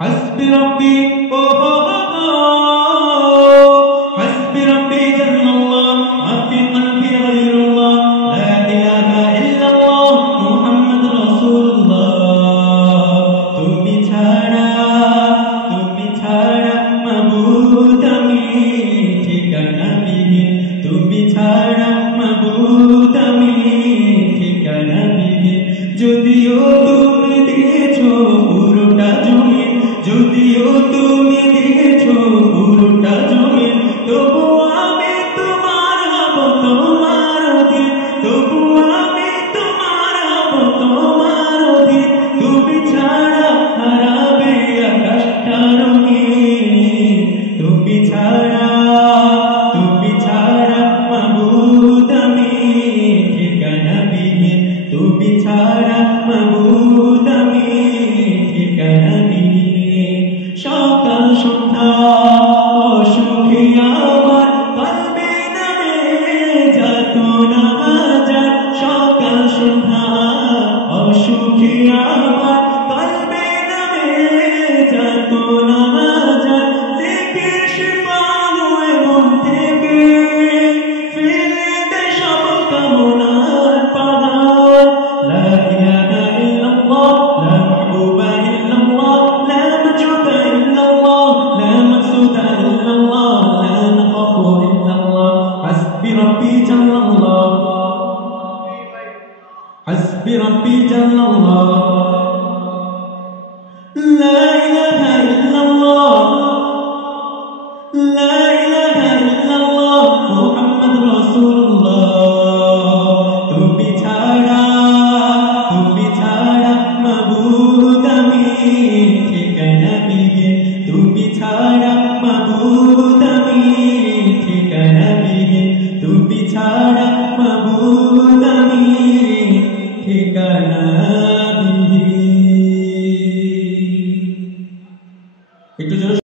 حسبي ربي حسبي ربي جل الله ما في قلبي غير الله لا إله إلا الله محمد رسول الله তুমি ছাড়া মাবুদ আমি ঠিকানা বিহীন তুমি ছাড়া মাবুদ আমি ঠিকানা বিহীন যদিও তুমি দিয়েছো পুরোটা জমিন যদিও তুমি দিয়েছো পুরোটা জমিন তবু আমি তোমার হব তোমার অধীন তবু আমি তোমার হব তোমার অধীন তুমি ছাড়া হারাবে আকাশটা রঙিন তুমি ছাড়া মাবুদ আমি ঠিকানা বিহীন তুমি ছাড়া মাবুদ আমি ঠিকানা বিহীন সকাল সন্ধ্যা অসুখী আমার কলবে নামে যাতনা হাজার সকাল সন্ধ্যা অসুখী আমার কলবে নামে যাতনা হাজার জিকির শিফা হয়ে মন থেকে ফিরে দে সব কামনার পাহাড় লা ইলাহা ইল্লাল্লাহ লা মাহবুবা ইল্লাল্লাহ লা মাজুদা ইল্লাল্লাহ লা মাকসুদা ইল্লাল্লাহ লা নাখাফু ইল্লাল্লাহ হাসবি রব্বি জাল্লাল্লাহ حسبي ربي جل الله لا إله إلا الله لا إله إلا الله محمد رسول الله তুমি ছাড়া মাবুদ আমি ঠিকানা বিহীন তুমি ছাড়া মাবুদ আমি ঠিকানা বিহীন তুমি ছাড়া